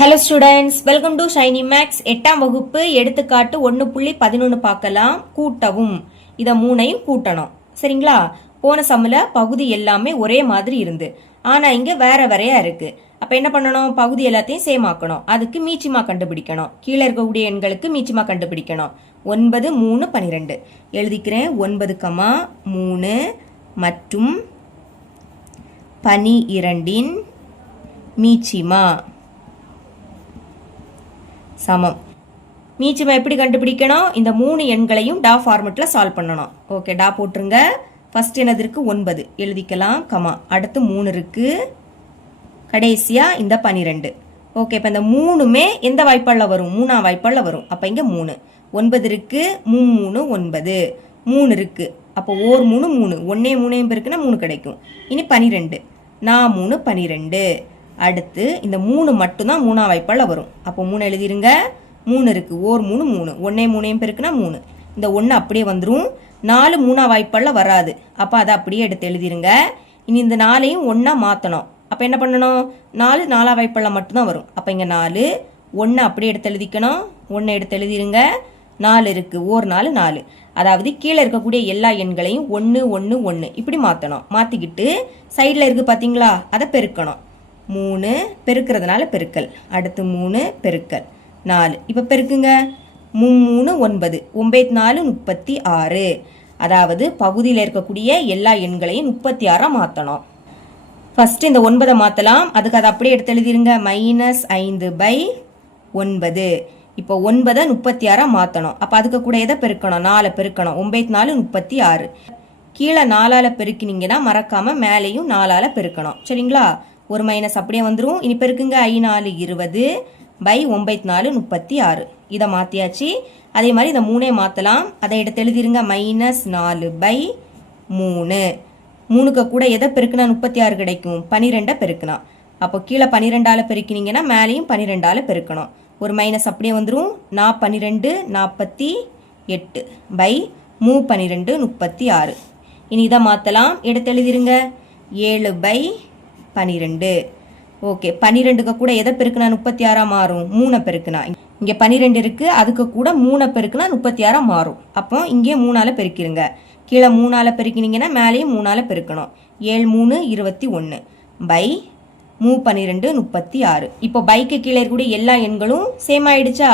Hello students, welcome to Shiny Max. 8ஆம் வகுப்பு எடுத்துக்காட்டு 1.11 பார்க்கலாம். கூட்டவும். இதை மூணையும் கூட்டணும். சரிங்களா? போன சம்மில் பகுதி எல்லாமே ஒரே மாதிரி இருந்து, ஆனால் இங்கே வேற வேறையா இருக்கு. அப்போ என்ன பண்ணணும்? பகுதி எல்லாத்தையும் சேம் ஆக்கணும். அதுக்கு மீச்சிமா கண்டுபிடிக்கணும். கீழே இருக்கக்கூடிய எண்களுக்கு மீச்சிமா கண்டுபிடிக்கணும். 9, 3, 12 எழுதிக்கிறேன். 9,3 மற்றும் 12 மீச்சிமா சமம். மீச்சிமா எப்படி கண்டுபிடிக்கணும்? இந்த 3 எண்களையும் டா ஃபார்மெட்ல சால்வ் பண்ணணும். ஓகே, டா போட்டுருங்க. ஃபர்ஸ்ட் என்னது இருக்கு? 9 எழுதிக்கலாம், கமா. அடுத்து 3 இருக்கு, கடைசியா இந்த 12. ஓகே, இப்போ இந்த 3மே எந்த வாய்ப்பாடுல வரும்? 3ஆம் வாய்ப்பாடுல வரும். அப்போ இங்க 3 9 இருக்கு, 3 9 3 இருக்கு. அப்போ 1 3 3 1 3 பெருக்குன்னா 3 கிடைக்கும். இனி 12 3 12. அடுத்து இந்த 3 மட்டும்தான் 3ஆம் வாய்ப்பாடுல வரும். அப்போ 3 எழுதிருங்க. 3 இருக்கு, 1 3 3 1 3 பெருக்குனா 3. இந்த 1 அப்படியே வந்துடும். 4 3ஆம் வாய்ப்பாடுல வராது. அப்போ அதை அப்படியே எடுத்து எழுதிருங்க. இனி இந்த 4ஐயும் 1ஆ மாற்றணும். அப்போ என்ன பண்ணணும்? 4 4ஆம் வாய்ப்பாடுல மட்டும்தான் வரும். அப்போ இங்கே 4 1 அப்படியே எடுத்து எழுதிக்கணும். 1 எடுத்து எழுதிருங்க. 4 இருக்கு, 1 4 4. அதாவது கீழே இருக்கக்கூடிய எல்லா எண்களையும் 1 1 1 இப்படி மாற்றணும். மாற்றிக்கிட்டு சைடில் இருக்கு பார்த்தீங்களா, அதை பெருக்கணும். 3 பெருக்கிறதுனால பெருக்கல். அடுத்து 3 பெருக்கல் 4. இப்போ பெருக்குங்க. 3 9 9 4 36. அதாவது பகுதியில் இருக்கக்கூடிய எல்லா எண்களையும் 36ஆ மாற்றணும். ஃபர்ஸ்ட் இந்த 9 மாற்றலாம். அதுக்கு அதை அப்படியே எடுத்து எழுதிருங்க. -5/9. இப்போ 9 36ஆ மாற்றணும். அப்போ அதுக்கு கூட எதை பெருக்கணும்? 4 பெருக்கணும். 9 4 36. கீழே 4ஆல பெருக்கினீங்கன்னா மறக்காம மேலேயும் 4ஆல பெருக்கணும். சரிங்களா? ஒரு மைனஸ் அப்படியே வந்துடும். இனி பெருக்குங்க. 5 4 20/9 4 36. இதை மாற்றியாச்சு. அதே மாதிரி இந்த 3 மாற்றலாம். அதை எடுத்து எழுதிருங்க. -4/3. 3க்கு கூட எதை பெருக்குனா 36 கிடைக்கும்? 12 பெருக்குனா. அப்போ கீழே 12ஆல பெருக்கினீங்கன்னா மேலேயும் 12ஆல பெருக்கணும். ஒரு மைனஸ் அப்படியே வந்துடும். 12 48/12 36. இனி இதை மாற்றலாம். எடுத்து எழுதிருங்க. 7/12. ஓகே, 12க்கு கூட எதை பெருக்குனா 36ஆ மாறும்? 3 பெருக்குனா. இங்கே 12 இருக்கு, அதுக்கு கூட 3 பெருக்குனா 36ஆ மாறும். அப்போ இங்கே 3ஆல பெருக்கிருங்க. கீழே 3ஆல பெருக்கினீங்கன்னா மேலேயும் 3ஆல பெருக்கணும். 7 3 21/12 36. இப்போ பைக்கு கீழே இருக்கக்கூடிய எல்லா எண்களும் சேம் ஆயிடுச்சா?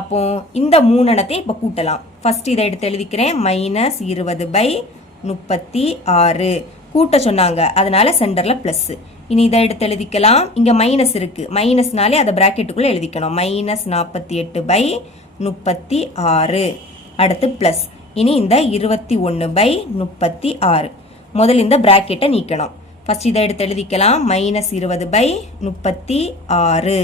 அப்போ இந்த 3 எண்ணத்தையும் இப்போ கூட்டலாம். ஃபர்ஸ்ட் இதை எடுத்து எழுதிக்கிறேன். -20/36 கூட்ட சொன்னாங்க, அதனால சென்டர்ல பிளஸ். இனி இதை எடுத்து எழுதிக்கலாம். இங்க மைனஸ் இருக்கு, மைனஸ்னாலே அதை பிராக்கெட்டுக்குள்ள எழுதிக்கணும். -48/36. அடுத்து பிளஸ். இனி இந்த 21/36. முதல்ல இந்த பிராக்கெட்டை நீக்கணும். ஃபர்ஸ்ட் இதை எடுத்து எழுதிக்கலாம். -20/36.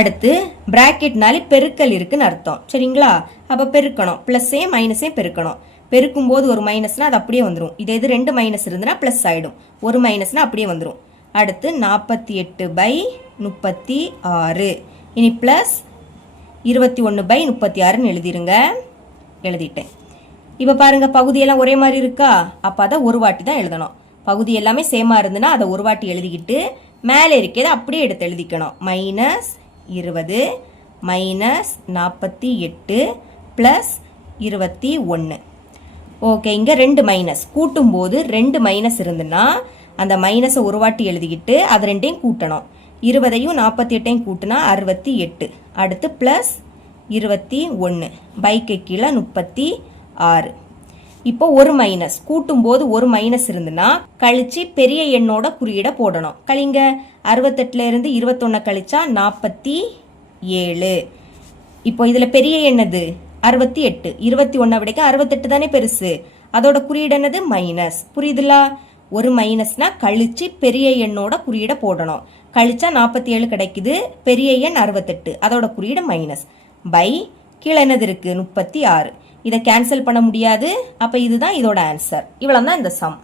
அடுத்து பிராக்கெட்னாலே பெருக்கல் இருக்குன்னு அர்த்தம். சரிங்களா? அப்ப பெருக்கணும். பிளஸே மைனஸே பெருக்கணும். பெருக்கும் போது ஒரு மைனஸ்னா அது அப்படியே வந்துடும். இதே இது 2 மைனஸ் இருந்துன்னா பிளஸ் ஆயிடும். ஒரு மைனஸ்னா அப்படியே வந்துடும். அடுத்து 48/36. இனி பிளஸ் 21/36 எழுதிருங்க. எழுதிட்டேன். இப்போ பாருங்க, பகுதியெல்லாம் ஒரே மாதிரி இருக்கா? அப்போ அதை ஒரு வாட்டி தான் எழுதணும். பகுதி எல்லாமே சேமா இருந்துன்னா அதை ஒரு வாட்டி எழுதிக்கிட்டு மேலே இருக்கிறத அப்படியே எடுத்து எழுதிக்கணும். -20 -48 +21. ஓகே, இங்கே 2 மைனஸ் கூட்டும் போது 2 மைனஸ் இருந்துன்னா அந்த மைனஸை ஒரு வாட்டி எழுதிக்கிட்டு அது 2ஐயும் கூட்டணும். 20ஐயும் 48ஐயும் கூட்டினா 68. அடுத்து ப்ளஸ் 21 பைக்கு கீழே 36. இப்போ ஒரு மைனஸ் கூட்டும் போது ஒரு மைனஸ் இருந்துன்னா கழிச்சு பெரிய எண்ணோட குறியீட போடணும். கழிங்க. 68ல இருந்து 21 கழிச்சா 47. இப்போ இதுல பெரிய எண்ணது 68. 21 விடைக்கு 68 தானே பெருசு. அதோட குறியீடு என்னது? மைனஸ். புரியுதுல? ஒரு மைனஸ்னா கழிச்சு பெரிய எண்ணோட குறியீட போடணும். கழிச்சா 47 கிடைக்குது. பெரிய எண் 68, அதோட குறியீடு மைனஸ். பை கீழே என்னது இருக்கு? 36. இதை கேன்சல் பண்ண முடியாது. அப்ப இதுதான் இதோட ஆன்சர். இவ்வளவுதான் இந்த சம்.